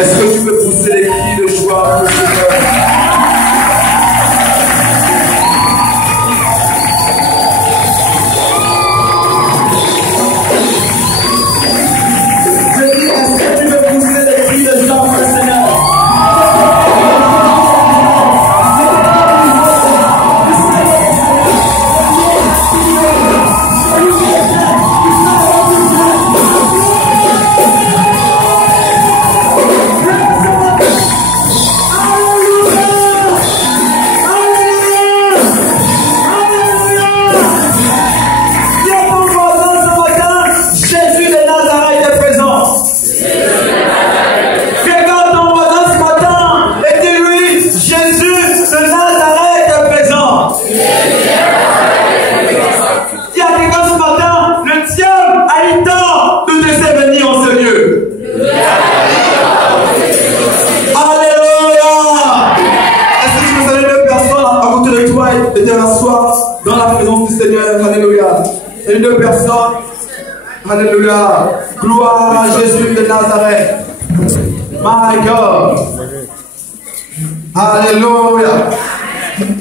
Est-ce que tu peux pousser les cris de joie pour ce Seigneur? Dans la présence du Seigneur, alléluia. Et deux personnes, alléluia. Gloire à Jésus de Nazareth. My God. Alléluia.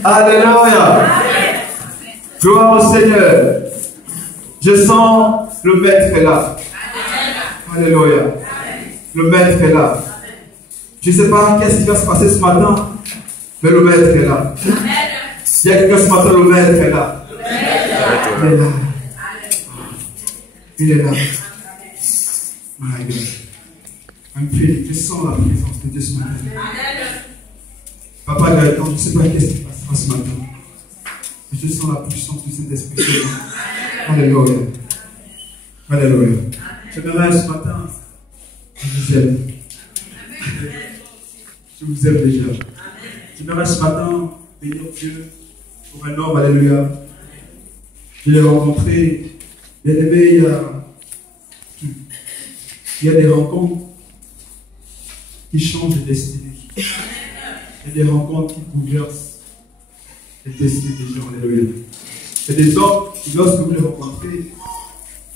Alléluia. Gloire au Seigneur. Je sens le Maître est là. Alléluia. Le Maître est là. Je ne sais pas qu'est-ce qui va se passer ce matin, mais le Maître est là. Il y a quelqu'un ce matin, le Maître est là. Il est là. Il est là. My God. Je sens la présence de Dieu ce matin. Papa Gaëtan, je ne sais pas qu'est-ce qui passera ce matin. Mais je sens la puissance de cet esprit. Alléluia. Alléluia. J'aimerais ce matin, je vous aime. Je vous aime déjà. J'aimerais ce matin bénir Dieu pour un homme, alléluia. Je l'ai rencontré, bien aimé, il y a des rencontres qui changent de destinée. Il y a des rencontres qui bouleversent les destinées des gens, alléluia. Il y a des hommes qui, lorsque vous les rencontrez,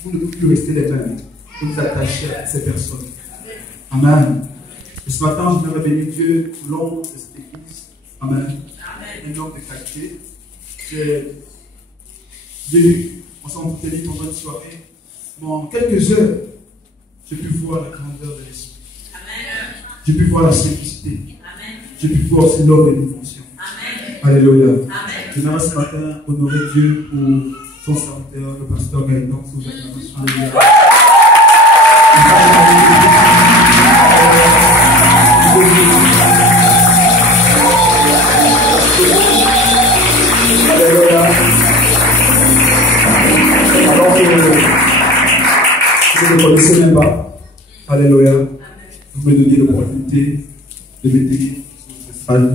vous ne pouvez plus rester les mêmes. Vous vous attachez à ces personnes. Amen. Et ce matin, je voudrais bénir Dieu tout le long de cette église. Amen. Un homme de qualité. J'ai vu, ensemble télé pendant une soirée, mais en quelques heures, j'ai pu voir la grandeur de l'esprit. J'ai pu voir la simplicité. J'ai pu voir aussi l'homme de dimension. Alléluia. Je voudrais ce matin honorer Dieu pour son serviteur, le pasteur Gaëtan, sous acclamation. Alléluia. Alors que vous ne connaissez même pas, alléluia, vous me donnez l'opportunité de m'aider sur cette salle.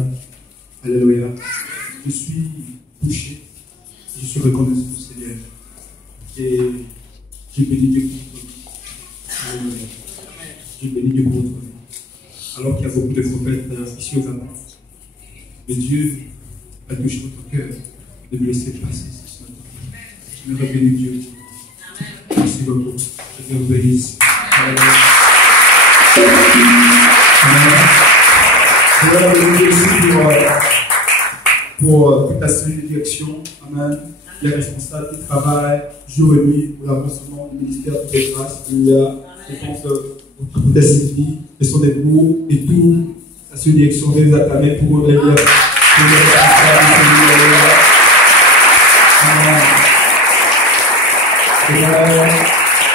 Alléluia. Je suis touché, je suis reconnaissant au Seigneur. Et j'ai béni Dieu pour votre vie. Alléluia. J'ai béni Dieu pour votre vie. Alors qu'il y a beaucoup de prophètes ici au Gabon. Mais Dieu a touché votre cœur de me laisser passer ce matin. Je me bénis Dieu. Merci beaucoup. Je vous bénisse. Je voudrais bénir aussi pour toute la cellule de direction. Amen. Les responsables qui travaillent jour et nuit pour l'avancement du ministère de grâce. Il y a, je pense, pour des Sylvie, et son époux, et tout la cellule de direction des acclamés pour les liens.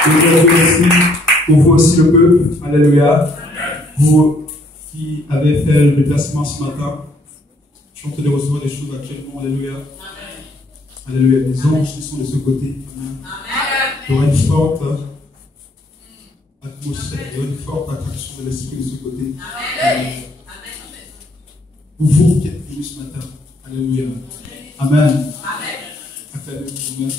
Je vous remercie pour vous aussi le peuple. Alléluia. Vous qui avez fait le déplacement ce matin, je suis en train de recevoir des choses actuellement. Alléluia. Alléluia. Les anges qui sont de ce côté. Amen. Il y aura une forte atmosphère, il y aura une forte attraction de l'esprit de ce côté. Amen. Pour vous qui êtes venus ce matin. Alléluia. Amen. Acclamez vous-même.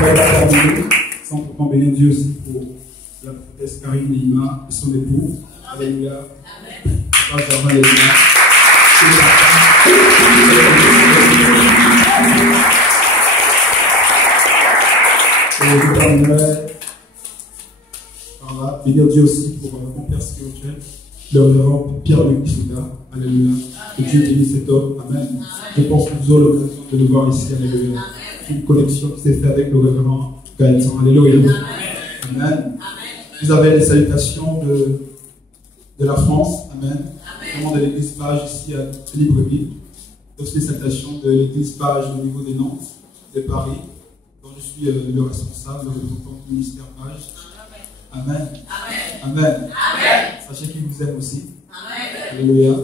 On va terminer sans pourquoi bénir Dieu aussi pour la prophétesse Karine Lima et son époux. Alléluia. Alléluia. Et je terminerai par là. Bénir Dieu aussi pour mon père spirituel, le révérend Pierre-Luc Kisuga. Alléluia. Que Dieu bénisse cet homme. Amen. Je pense que vous aurez l'occasion de le voir ici. Alléluia. Une connexion qui s'est faite avec le révérend Gaëtan. Alléluia. Amen. Vous avez les salutations de la France. Amen. Vraiment de l'église Page ici à Libreville. Aussi les salutations de l'église Page au niveau des Nantes, de Paris, dont je suis le responsable, le représentant du ministère Page. Amen. Amen. Amen. Sachez qu'il vous aime aussi. Amen. Alléluia.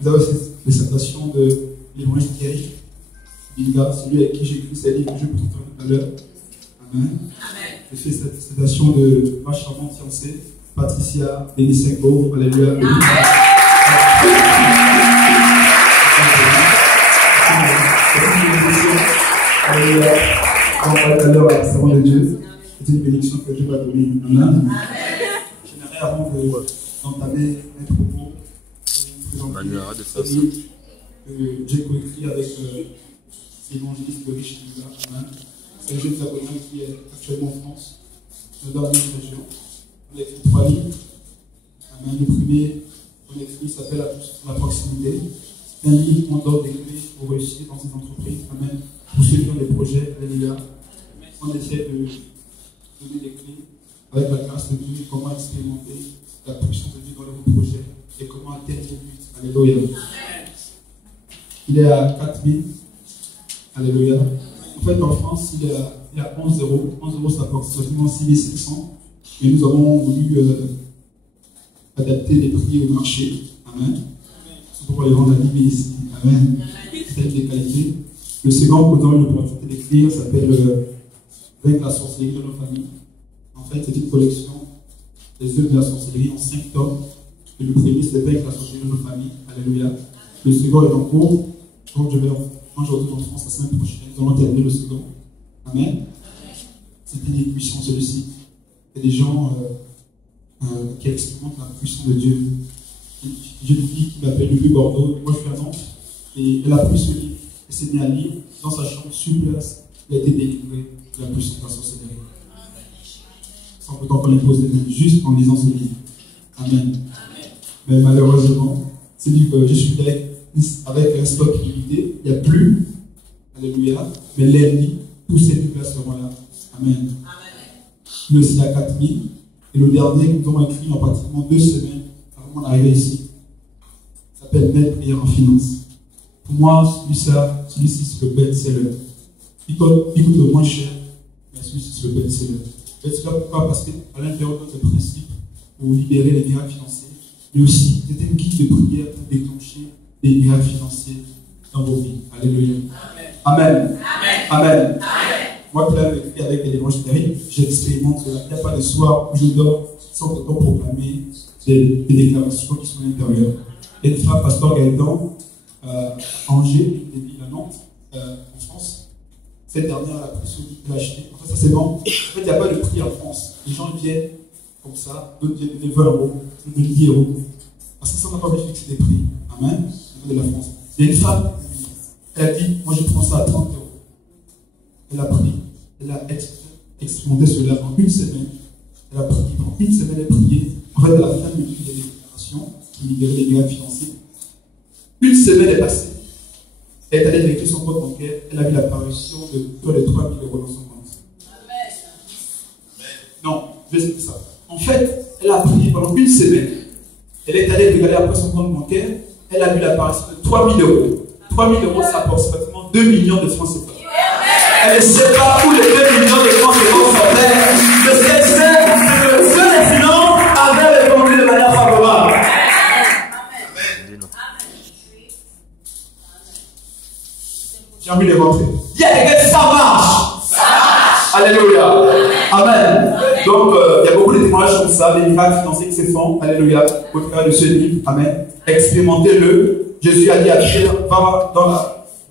Vous avez aussi les salutations de l'évangile Thierry Bilga, celui avec qui j'ai écrit ces livres que je vous tout à l'heure. Amen. Je fais cette salutation de ma charmante fiancée, Patricia Benisenko. Alléluia. Alléluia. On va tout à l'heure à la servante de Dieu. C'est une bénédiction que Dieu va donner. Amen. J'aimerais, avant d'entamer mes propos, vous présenter que j'ai coécrit avec l'évangéliste de Richelieu. Amen. C'est un jeune Gabonais qui est actuellement en France, dans la même région. On a écrit 3 livres. Amen. Le premier qu'on a écrit s'appelle La proximité. C'est un livre qu'on donne des clés pour réussir dans cette entreprise. Amen. Pour ceux qui ont des projets, alléluia. On essaie de donner des clés avec la grâce de Dieu, comment expérimenter la puissance de Dieu dans vos projets et comment atteindre vos buts. Alléluia. Il est à 4000. Alléluia. En fait, en France, il est à 11 euros. 11 euros, ça coûte seulement 6700. Et nous avons voulu adapter les prix au marché. Amen. C'est pourquoi les vendre à 10 000 ici. Amen. C'est des qualités. Le second que nous avons l'opportunité d'écrire s'appelle Avec la sorcellerie de nos familles. En fait, c'est une collection des œuvres de la sorcellerie en 5 tomes. Et le premier, c'est Avec la sorcellerie de nos familles. Alléluia. Le second est en cours. Donc, quand je retourne en France la semaine prochaine, nous allons terminer le second. Amen. C'était des puissants, celui-ci. Il y a des gens qui expérimentent la puissance de Dieu. J'ai une fille qui m'appelle depuis Bordeaux. Moi, je suis à Nantes. Et elle a pris ce livre. Elle s'est mise à lire dans sa chambre, sur place. Il a été délivré de la puissance de la sorcellerie. Sans pourtant qu'on lui pose des mains, juste en lisant ce livre. Amen. Mais malheureusement, ce livre, je suis avec un stock limité. Il n'y a plus. Alléluia. Mais l'ennemi, tous ces livres-là seront là. Amen. Le aussi à 4000. Et le dernier, nous avons écrit en pratiquement 2 semaines avant d'arriver ici. Ça s'appelle Maître prière en finance. Pour moi, celui-ci, c'est le best-seller. Il coûte le moins cher, mais celui-ci, c'est le best-seller. Best-seller, pourquoi? Parce qu'à l'intérieur de ce principe, pour libérer les miracles financiers, mais aussi, c'est un guide de prière pour déclencher des miracles financiers dans vos vies. Alléluia. Amen. Amen. Amen. Moi qui l'avais écrit avec l'évangile terrible, j'expérimente cela. Il n'y a pas de soir où je dors sans pourtant proclamer des déclarations qui sont à l'intérieur. Et une femme, pasteur Gaëtan, Angers, des villes à Nantes, en France. Cette dernière, elle a pris ce livre, elle l'a acheté. En fait, ça c'est bon. En fait, il n'y a pas de prix en France. Les gens viennent comme ça, d'autres viennent de 20 euros, d'autres de 10 euros. Parce que ça, on n'a pas pu fixer des prix. Amen. De la France. Il y a une femme, elle a dit, moi je prends ça à 30 euros. Elle a pris, elle a expérimenté cela en 1 semaine. Elle a prié, en 1 semaine, elle a prié. En fait, à la fin de l'une des déclarations qui libérait les miracles financiers. 1 semaine est passée. Elle est allée vérifier son compte bancaire. Elle a vu l'apparition de près de 3 000 euros dans son compte. Non, je vais expliquer ça. En fait, elle a prié pendant 1 semaine. Elle est allée regarder après son compte bancaire. Elle a vu l'apparition de 3 000 euros. 3 000 euros, ça apporte pratiquement 2 millions de francs CFA. Elle ne sait pas où les 2 millions de francs CFA sortaient. Mais ce qu'elle sait, c'est que le Dieu des finances avait répondu de manière favorable. J'ai envie de rentrer. Il y a quelqu'un, ça marche. Ça marche. Alléluia. Amen. Donc, il y a beaucoup de témoignages comme ça, des miracles financiers qui se font. Alléluia. Au travers de ce livre. Amen. Expérimentez-le. Jésus a dit à Pierre, va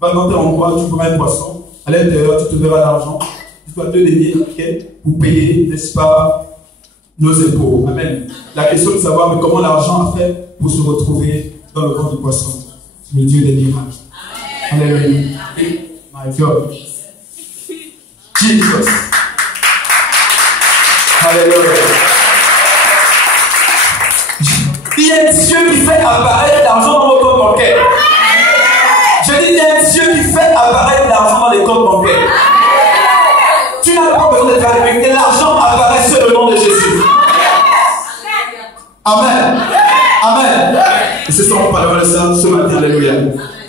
dans tes endroits, tu feras un poisson. À l'intérieur, tu te verras l'argent. Tu dois te donner pour payer, n'est-ce pas, nos impôts. Amen. La question de savoir comment l'argent a fait pour se retrouver dans le ventre du poisson. C'est le Dieu des miracles. Alléluia. My God. Jesus. Alléluia. Il y a un Dieu qui fait apparaître l'argent dans vos comptes bancaires. Je dis, il y a un Dieu qui fait apparaître l'argent dans les comptes bancaires. Tu n'as pas besoin de faire avec que l'argent apparaisse sur le nom de Jésus. Amen. Amen. Et ce soir, on parlera de ça ce matin. Alléluia.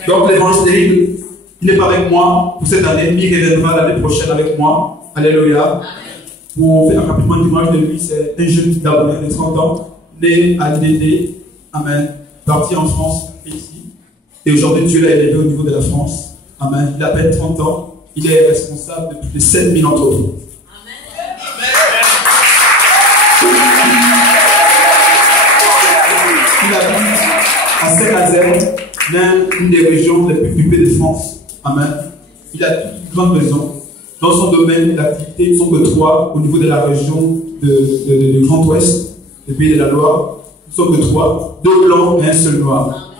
Donc, l'évangile, il n'est pas avec moi pour cette année. Il reviendra l'année prochaine avec moi. Alléluia. Pour faire rapidement un témoignage de lui, c'est un jeune Gabonais de 30 ans, né à l'IDD. Amen. Parti en France et ici. Et aujourd'hui, Dieu l'a élevé au niveau de la France. Amen. Il a à peine 30 ans. Il est responsable de plus de 7000 entreprises. Il habite à Saint-Nazaire, l'une des régions les plus peuplées de France. Amen. Il a toute une grande maison. Dans son domaine d'activité, ils ne sont que 3 au niveau de la région du Grand Ouest, le pays de la Loire. Ils ne sont que 3, 2 blancs et un seul noir.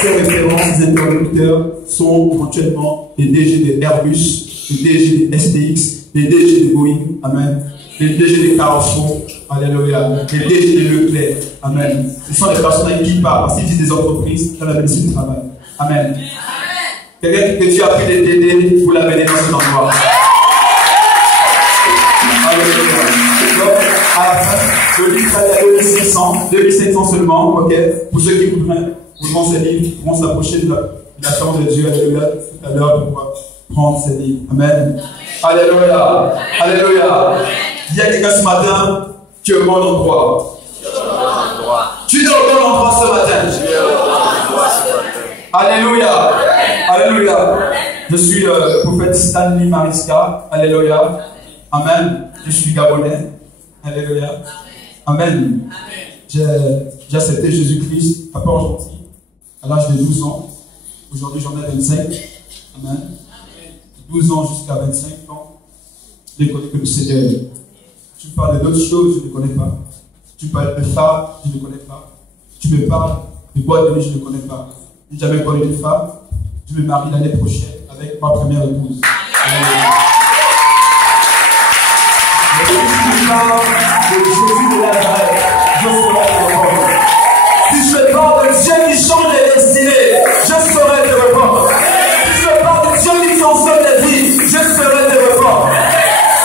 Ces références, ces interlocuteurs sont éventuellement les DG de Airbus, les DG de STX, les DG de Boeing, Amen, les DG de Carrefour, Alléluia, les DG de Leclerc, Amen. Ce sont les personnes à qui ils parlent, parce qu'ils disent des entreprises dans la médecine du travail. Amen. Quelqu'un que tu as pris des TD pour l'amener dans cet endroit. Alléluia. Donc, à la fin, le livre sera à 2500 seulement, ok, pour ceux qui voudraient. Pour ces livres, pourront s'approcher de la chambre de Dieu, Alléluia, tout à l'heure, pour pouvoir prendre ces livres. Amen. Alléluia. Alléluia. Il y a quelqu'un ce matin, tu es au bon endroit. Tu es au bon endroit ce matin. Alléluia. Alléluia. Je suis le prophète Stanley Mariska. Alléluia. Amen. Je suis Gabonais. Alléluia. Amen. J'ai accepté Jésus-Christ, papa gentil, à l'âge de 12 ans. Aujourd'hui, j'en ai 25. Amen. 12 ans jusqu'à 25 ans. Je ne connais que le Seigneur. Tu me parles d'autres choses, je ne connais pas. Tu me parles de femmes, je ne connais pas. Tu me parles de boîtes de nuit, je ne connais pas. Je n'ai jamais connu de femme. Je me marie l'année prochaine avec ma première épouse. Mais si tu parles de Jésus de Nazareth, je serai te répondre. Si je parle de Dieu qui change les destinées, je saurai te répondre. Si je parle de Dieu qui transforme les vies, je saurai te répondre.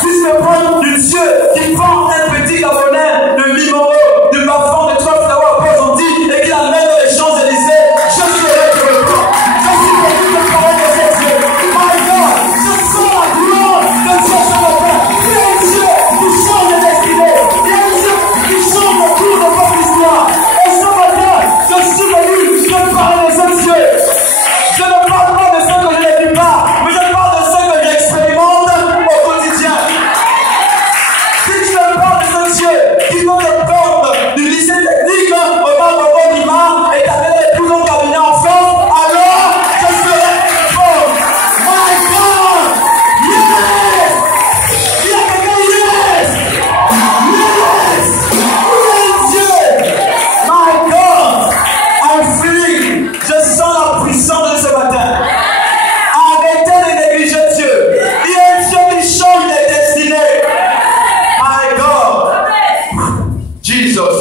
Si je parle du Dieu qui prend un petit Gabonais de Limoro, de Bafan, de Trois-Flower, à Port-Gentil, et qui l'amène dans les Champs-Élysées, je saurai te répondre. Je suis venu de parler de ce Dieu. My God, je sens la gloire de Dieu sur mon père. Il y a un Dieu qui change les destinées. Il y a un Dieu qui change le cours de votre histoire. Et ce matin, je suis venu de parler de ce Dieu. Je ne parle pas de ce que je ne dis pas, mais je parle de ce que j'expérimente au quotidien. Si je parle de ce Dieu qui veut le prendre du lycée technique au Bambou Lima et t'amener les plus longs cabinets en France, alors je serai fort. My God! Yes! Il y a quelqu'un, yes! Yes! Dieu! My God! I'm free! Je sens la puissance de ce matin. Arrêtez de négliger Dieu. Il y a un Dieu qui change les destinées. My God! Jesus!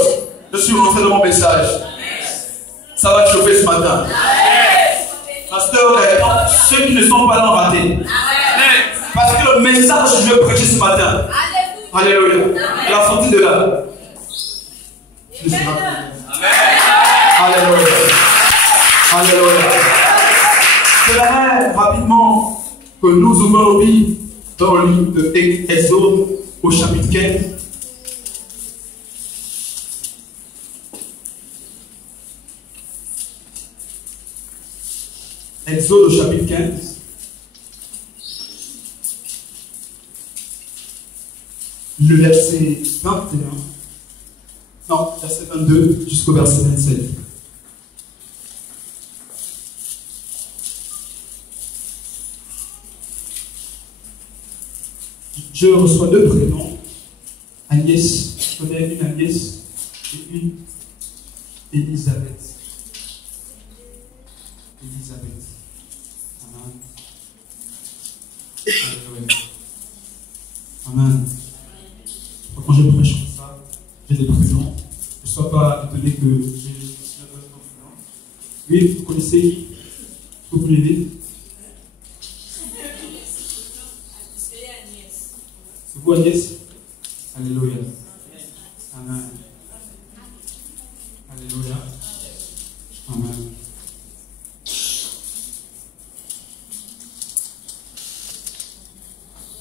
Je suis rentré dans mon message. Ça va te chauffer ce matin. Pasteur, ceux qui ne sont pas là ont raté. Parce que le message que je vais prêcher ce matin. Alléluia. Il a sorti de là. Je suis raté. Alléluia. Alléluia. J'aimerais rapidement que nous ouvrons nos Bibles dans le livre de Exode au chapitre 15. Exode au chapitre 15. Le verset 21. Non, verset 22 jusqu'au verset 27. Je reçois 2 prénoms. Agnès, je connais une Agnès et une Elisabeth. Elisabeth. Alléluia. Amen. Quand je prêche comme ça, j'ai des présents. Ne sois pas étonné que j'ai une influence. Oui, vous connaissez qui? Vous pouvez l'aider? C'est vous, Agnès? Alléluia. Amen. Alléluia. Amen.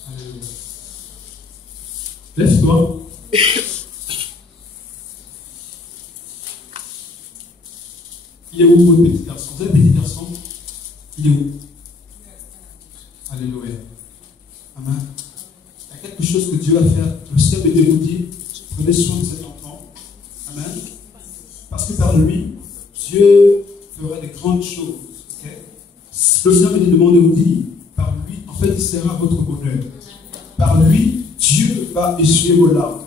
Alléluia. Lève-toi. Il est où votre petit garçon? Vous êtes petit garçon? Il est où? Alléluia. Amen. Il y a quelque chose que Dieu va faire. Le Seigneur veut vous dire, prenez soin de cet enfant. Amen. Parce que par lui, Dieu fera des grandes choses. Okay? Le Seigneur me demande de vous dire, par lui, en fait, il sera votre bonheur. Par lui, Dieu va essuyer vos larmes.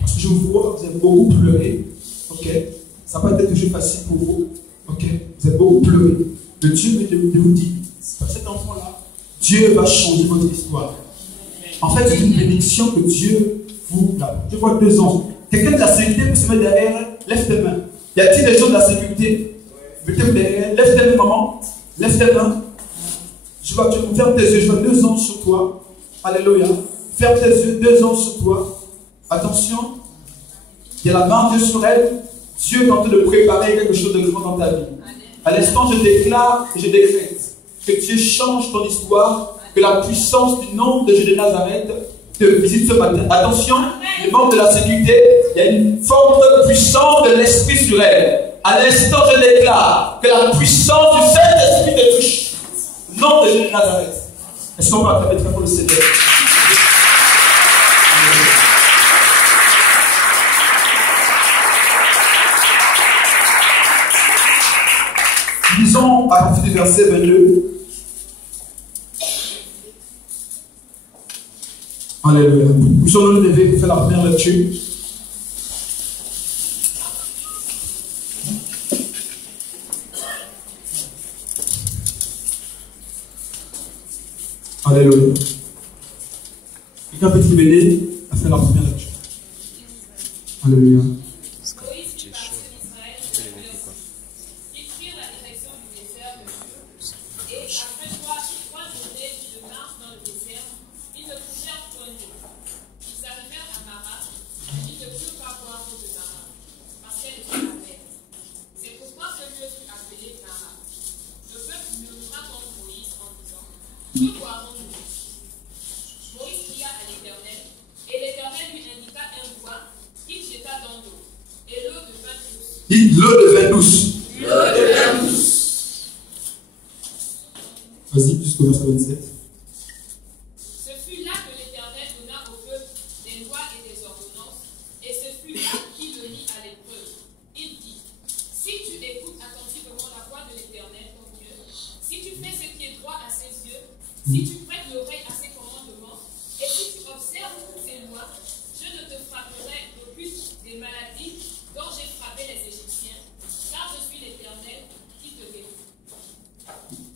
Parce que je vous vois, vous avez beaucoup pleuré. Ok? Ça va pas être toujours facile pour vous. Ok? Vous avez beaucoup pleuré. Mais Dieu me vous dit, par cet enfant-là, Dieu va changer votre histoire. En fait, c'est une bénédiction que Dieu vous a. Je vois 2 ans. Quelqu'un de la sécurité peut se mettre derrière, lève tes mains. Y a-t-il des gens de la sécurité? Mettez-vous derrière, lève tes mains, maman. Lève tes mains. Je vois, tu fermes tes yeux, je vois 2 ans sur toi. Alléluia. Ferme tes yeux, 2 ans sur toi. Attention. Il y a la main de Dieu sur elle. Dieu est en train de préparer quelque chose de grand dans ta vie. À l'instant, je déclare et je décrète que Dieu change ton histoire, que la puissance du nom de Jésus de Nazareth te visite ce matin. Attention, les membres de la sécurité, il y a une forte puissance de l'Esprit sur elle. À l'instant, je déclare que la puissance du Saint-Esprit te touche. Nom de Jésus de Nazareth. Est-ce qu'on va acclamer très fort le Seigneur? Lisons à partir du verset 22. Alléluia. Nous sommes levés pour faire la première lecture. Alléluia. Quelqu'un peut-il m'aider à faire la première lecture? Alléluia. L'eau devint douce. Vas-y, jusqu'au verset 27. Ce fut là que l'Éternel donna au peuple des lois et des ordonnances, et ce fut là qu'il le mit à l'épreuve. Il dit, si tu écoutes attentivement la voix de l'Éternel, ton Dieu, si tu fais ce qui est droit à ses yeux, si tu prêtes l'oreille à ses commandements, et si tu observes ses lois, je ne te frapperai d'aucune des maladies dont j'ai frappé les Égyptiens, car je suis l'Éternel qui te guérit.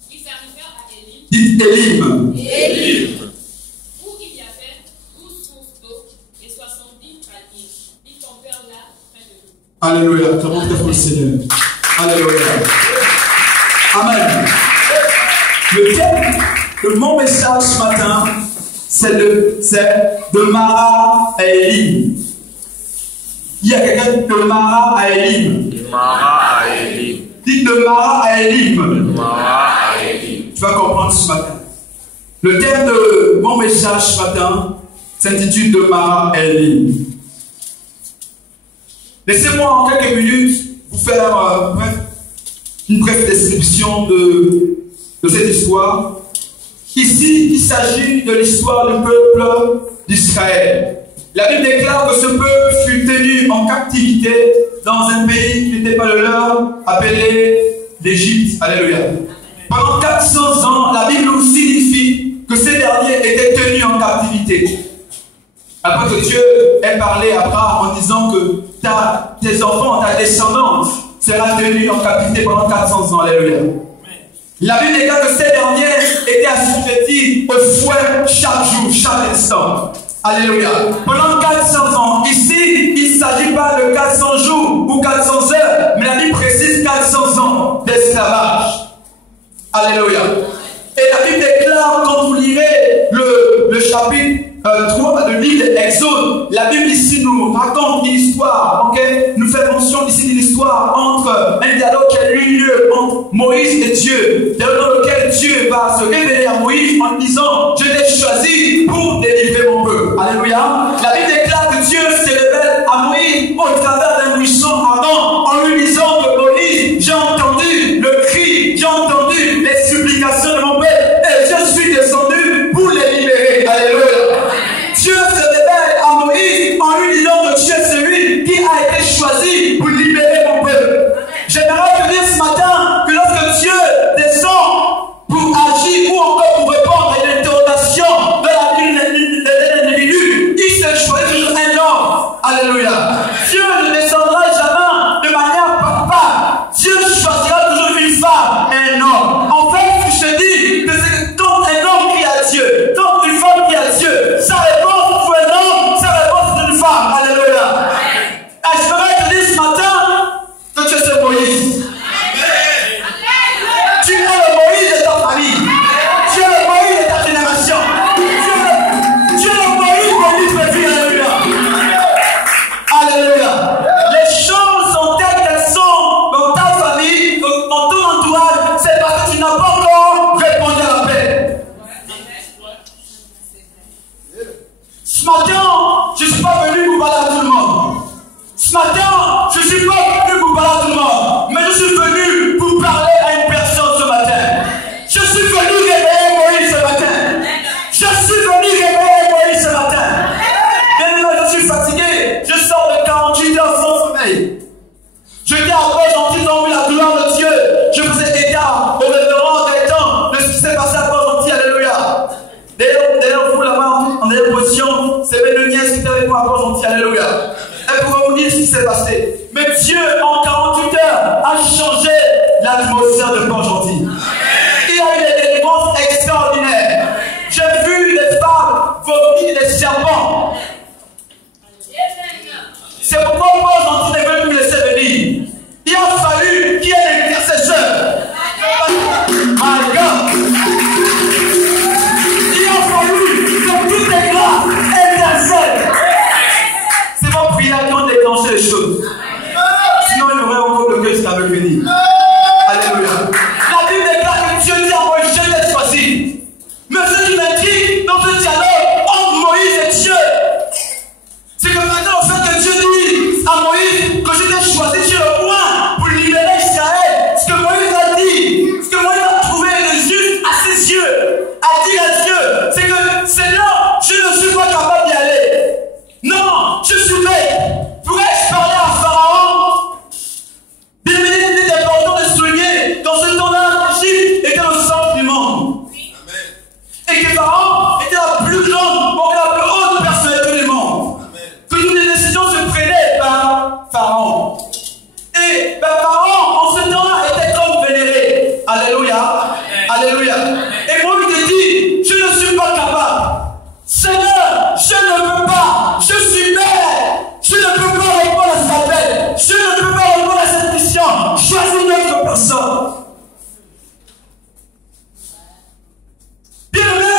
Ils arrivèrent à Élim. Dites Élim. Élim. Où il y avait 12 sources d'eau et 70 palmiers. Ils tombèrent là près de l'eau. Alléluia. Comment très fort le Seigneur. Alléluia. Amen. Le thème de mon message ce matin, c'est de Mara à Élim. Il y a quelqu'un de Mara à Élim. Mara à Élim. Dites de Mara à Élim. Mara à Élim. Tu vas comprendre ce matin. Le thème de mon message ce matin s'intitule de Mara à Élim. Laissez-moi en quelques minutes vous faire une brève description de cette histoire. Ici, il s'agit de l'histoire du peuple d'Israël. La Bible déclare que ce peuple fut tenu en captivité dans un pays qui n'était pas le leur, appelé l'Égypte. Alléluia. Pendant 400 ans, la Bible nous signifie que ces derniers étaient tenus en captivité. Après que Dieu ait parlé à Abraham en disant que tes enfants, ta descendance sera tenue en captivité pendant 400 ans. Alléluia. La Bible déclare que ces dernières étaient assujetties au fouet chaque jour, chaque instant. Alléluia. Pendant 400 ans, ici, il ne s'agit pas de 400 jours ou 400 heures, mais la Bible précise 400 ans d'esclavage. Alléluia. Et la Bible déclare, quand vous lirez le chapitre 3 de livre d'Exode, la Bible ici nous raconte une histoire, okay? Nous fait mention ici d'une histoire entre un dialogue qui a eu lieu entre Moïse et Dieu, dans lequel Dieu va se révéler à Moïse en disant: je t'ai choisi pour délivrer mon peuple. Alléluia. La Bible déclare que Dieu se révèle à Moïse au travers d'un buisson ardent en lui disant que Moïse, j'ai entendu le cri, j'ai entendu les supplications de mon peuple et je suis descendu pour les libérer. Alléluia. Dieu se révèle à Moïse en lui disant que tu es celui qui a été choisi pour libérer mon peuple. J'aimerais te dire ce matin que lorsque Dieu descend pour agir ou encore pour répondre à une interrogation de la vie d'un individu, il se choisit toujours un homme. Alléluia. Dieu ne descendra jamais de manière palpable. Dieu choisira toujours une femme, un homme. En fait, je te dis que c'est quand un homme crie à Dieu, quand une femme crie à Dieu, sa réponse pour un homme, sa réponse pour une femme. Alléluia. Et je voudrais te dire ce matin que tu es ce Moïse. Tu es le Moïse de ta famille. Tu es le Moïse de ta génération. Tu es le Moïse de l'île de Dieu. Alléluia. Alléluia. Les choses sont telles qu'elles sont dans ta famille, dans ton entourage. C'est parce que tu n'as pas encore répondu à l'appel. Ce matin, je ne suis pas venu vous parler à tout le monde. Ce matin, je ne suis pas venu vous parler à tout le monde. Mais je suis venu vous parler à une personne ce matin. Je suis venu réveiller Moïse ce matin. Je suis venu réveiller Moïse ce matin. Bien, je suis fatigué. Je sors de 48 heures sans sommeil. J'étais à Port-Gentil, j'ai vu la gloire de Dieu. Je faisais état au révérend des temps de ce qui s'est passé à Port-Gentil. Alléluia. D'ailleurs, vous là-bas, en position, c'est mes nièces qui étaient avec moi à Port-Gentil. Alléluia. Elle pourrait vous dire ce qui s'est passé. Mais Dieu, en 48 heures, a changé l'atmosphère de Port-Gentil. Il y a eu des délivrances extraordinaires. J'ai vu les femmes vomir des serpents. C'est pourquoi Port-Gentil ne veut plus laisser venir. Il a fallu qu'il y ait des intercesseurs. My God. Il a fallu que toutes les grâces intercèdent. C'est vos prières qui ont déclenché les choses. Sinon, il y aurait encore le cœur qui avait fini. Alléluia. La Bible déclare que Dieu dit à Moïse: je t'ai choisi. Mais ce qui m'intrigue dans ce dialogue entre Moïse et Dieu, c'est que maintenant, le fait que Dieu dit à Moïse que je t'ai choisi sur le point pour libérer Israël, ce que Moïse a dit, ce que Moïse a trouvé de juste à ses yeux, a dit à Dieu, c'est que Seigneur, je ne suis pas capable d'y aller. Non, je suis bête. Pourrais-je parler à Pharaon? Bien évidemment, il est important de souligner dans ce temps-là, l'Égypte était le centre du monde. Et que Pharaon était la plus grande, la plus haute personnalité du monde. Que toutes les décisions se prenaient par Pharaon. Et Pharaon, en ce temps-là, était comme vénéré. Alléluia. Alléluia. Et moi, il te dit: je ne suis pas capable. Seigneur, je ne peux pas. Je suis mère. Je ne peux pas répondre à cet appel. Je ne peux pas répondre à cette mission. Choisis une autre personne. Bien aimé,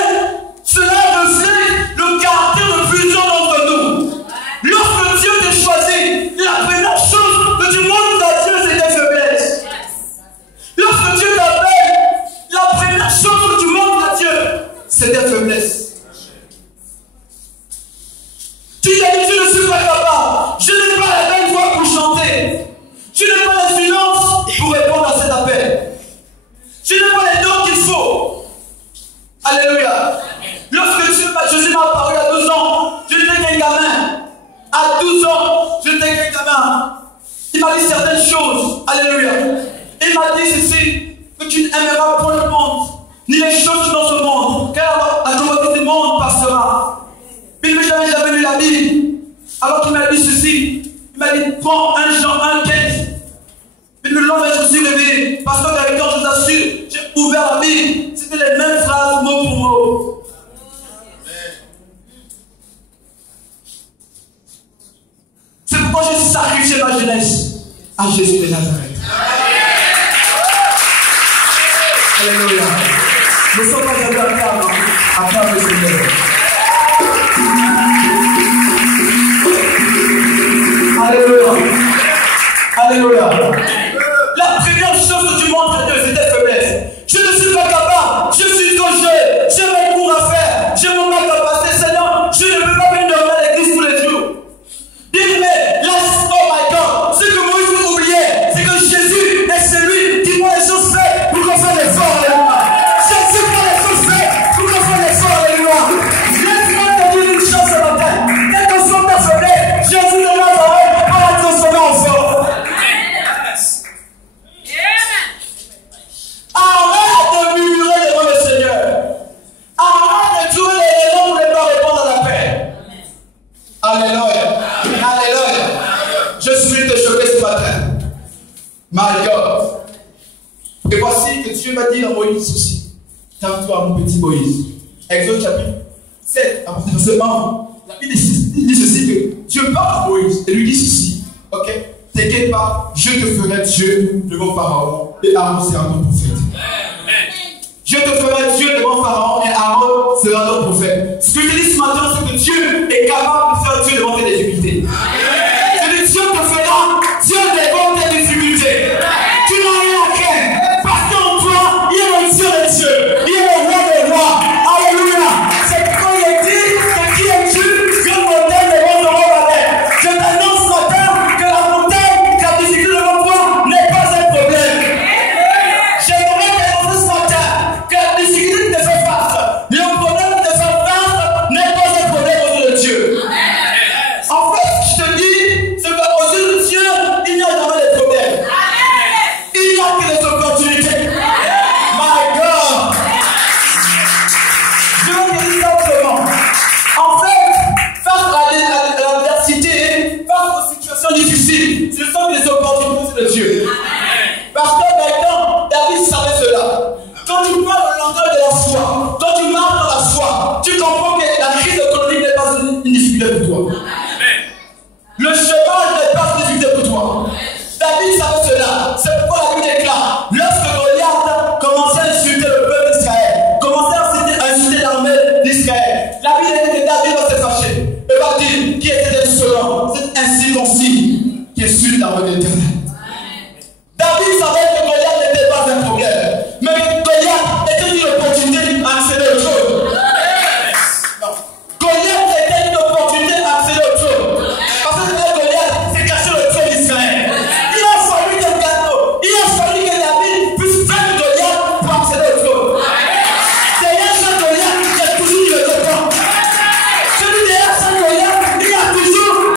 cela reflète le caractère de plusieurs d'entre nous. Lorsque Dieu t'a choisi, la première chose que tu montres à Dieu, c'est tes faiblesses. Lorsque Dieu t'appelle, la première chose que tu montres à Dieu, c'est tes faiblesses. Tu t'as dit: je ne suis pas capable. Je n'ai pas la belle voix pour chanter. Je n'ai pas la finance pour répondre à cet appel. Je n'ai pas les dons qu'il faut. Alléluia. Lorsque Jésus m'a parlé à 12 ans, je n'étais qu'un gamin. À 12 ans, je n'étais qu'un gamin. Il m'a dit certaines choses. Alléluia. Il m'a dit ceci: que tu n'aimeras pas le monde, ni les choses dans ce monde, car la globalité du monde passera. Puis que je n'avais jamais lu la Bible. Alors qu'il m'a dit ceci: il m'a dit, prends 1 Jean 1,15. Puis le lendemain, je me suis réveillé. Parce que avec toi, je vous assure, ouvert la Bible, c'était les mêmes phrases mot pour mot. C'est pourquoi j'ai sacrifié ma jeunesse à Jésus de Nazareth. Alléluia. Nous ne sommes pas arrivés à faire le Seigneur. Alléluia. Alléluia. La première chose que tu montres à Dieu, c'est tes faiblesses. Je ne suis pas capable, je suis gaucher, j'ai mes cours à faire, j'ai mon capacité, Seigneur, je ne peux pas venir dormir à l'église tous les jours. Dis-moi, oh my God, ce que Moïse oubliait, c'est que Jésus est celui qui voit les choses faites pour qu'on fasse l'effort, alléluia. Jésus voit les choses faites pour qu'on fasse l'effort, alléluia. Laisse-moi te dire une chose ce matin, quelle que soit ta faiblesse, Jésus de Nazareth va la transformer en force. Arrête de murmurer devant le Seigneur. Arrête de trouver les raisons pour ne pas répondre à l'appel. Alléluia. Alléluia. Je suis venu te choquer ce matin. My God. Et voici que Dieu va dire à Moïse ceci. Calme-toi, mon petit Moïse. Exode chapitre 7, à partir de verset 1. La Bible dit ceci que Dieu parle à Moïse et lui dit ceci. Ok? T'inquiète pas, je te ferai Dieu devant Pharaon et Aaron sera ton prophète. Je te ferai Dieu devant Pharaon et Aaron sera ton prophète. Ce que je dis ce matin, c'est que Dieu est capable de faire Dieu devant tes